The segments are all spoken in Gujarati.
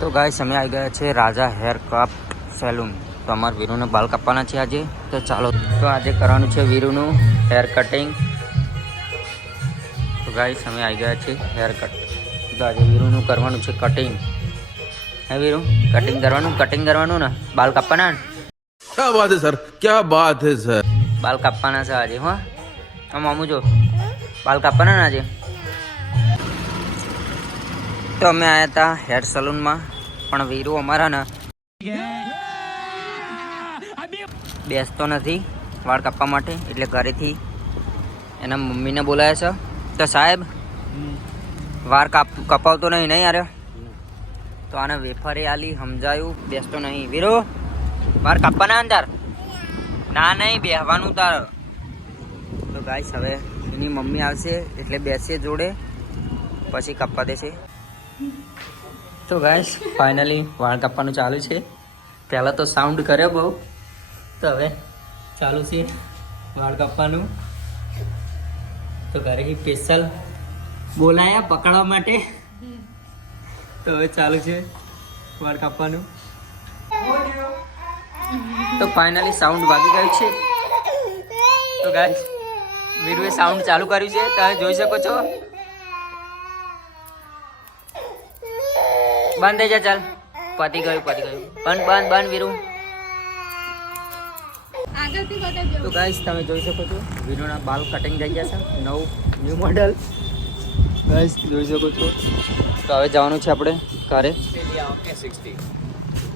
તો ગાઈસ અમે આવી ગયા છે રાજા હેર કટ સેલૂન. તો અમારા વીરુને બાલ કાપવાના છે આજે. તો ચાલો, તો આજે કરવાનું છે વીરુનું હેર કટિંગ. તો ગાઈસ અમે આવી ગયા છે હેર કટ. તો આજે વીરુનું કરવાનું છે કટિંગ. હે વીરુ, કટિંગ કરવાનું ને બાલ કાપવાના ને. क्या बात है सर, क्या बात है सर. બાલ કાપવાના છે આજે. હા મામુ જો બાલ કાપવાના ને આજે. તો અમે આવ્યા હતા હેર સલૂનમાં, પણ વીરુ અમારા ને બેસતો નથી વાળ કાપવા માટે, એટલે ઘરેથી એના મમ્મીને બોલાયા છે. તો સાહેબ વાળ કપાવતો નહીં યાર. તો આને વેફરે આલી સમજાયું, બેસતો નહીં. વીરુ વાળ કાપવાના અંદર ના નહીં બેહવાનું તાર. તો ગાઈસ હવે એની મમ્મી આવશે એટલે બેસીએ જોડે, પછી કાપવા દેશે. તો ગાઈસ ફાઇનલી વાળ કાપવાનું ચાલુ છે. પહેલાં તો સાઉન્ડ કર્યો બહુ, તો હવે ચાલુ છે વાળ કાપવાનું. તો ઘરેથી સ્પેશિયલ બોલાયા પકડવા માટે. તો હવે ચાલુ છે વાળ કાપવાનું. તો ફાઇનલી સાઉન્ડ વાગી ગયું છે. તો ગાઈસ વીરુએ સાઉન્ડ ચાલુ કર્યું છે, તમે જોઈ શકો છો. બંધ થઈ જા, ચાલ પતી ગયું. બંધ વીરુ. તો ગાઈસ તમે જોઈ શકો છો વીરુના બાલ કટિંગ થઈ ગયા છે. ન્યૂ મોડલ ગાઈસ જોઈ શકો છો. તો હવે જવાનું છે આપણે ઘરે.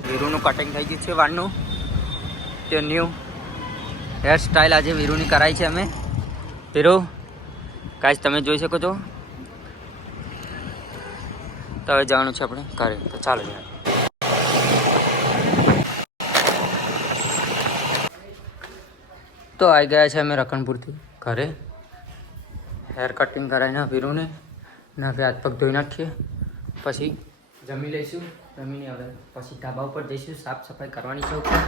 વીરુનું કટિંગ થઈ ગયું છે વાળનું. તે ન્યૂ હેર સ્ટાઇલ આજે વીરુની કરાઈ છે અમે. વીરુ ગાઈસ તમે જોઈ શકો છો. તો હવે જવાનું છે આપણે ઘરે. તો ચાલો યાર. તો આવી ગયા છે અમે રકનપુરથી ઘરે. હેર કટિંગ કરાવીને વીરુને ને હવે હાથ પગ ધોઈ નાખીએ, પછી જમી લઈશું. જમીને હવે પછી ધાબા ઉપર જઈશું, સાફ સફાઈ કરવાની છે ઉપર.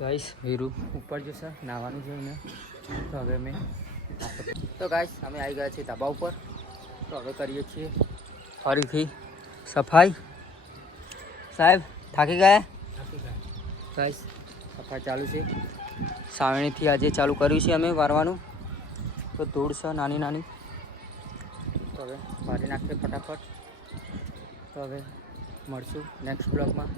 ગાઈસ વીરુ ઉપર જશે, નાવાનું છે એને. તો હવે અમે ગાઈસ અમે આવી ગયા છીએ ધાબા ઉપર. તો હવે કરીએ છીએ ફરીથી સફાઈ. સાહેબ થાકી ગયા? ગાઈસ સફાઈ ચાલુ છે. સાવણીથી આજે ચાલુ કર્યું છે અમે વારવાનું. તો ધૂળ છે નાની નાની, તો હવે વારી નાખીએ ફટાફટ. તો હવે મળશું નેક્સ્ટ બ્લોગમાં.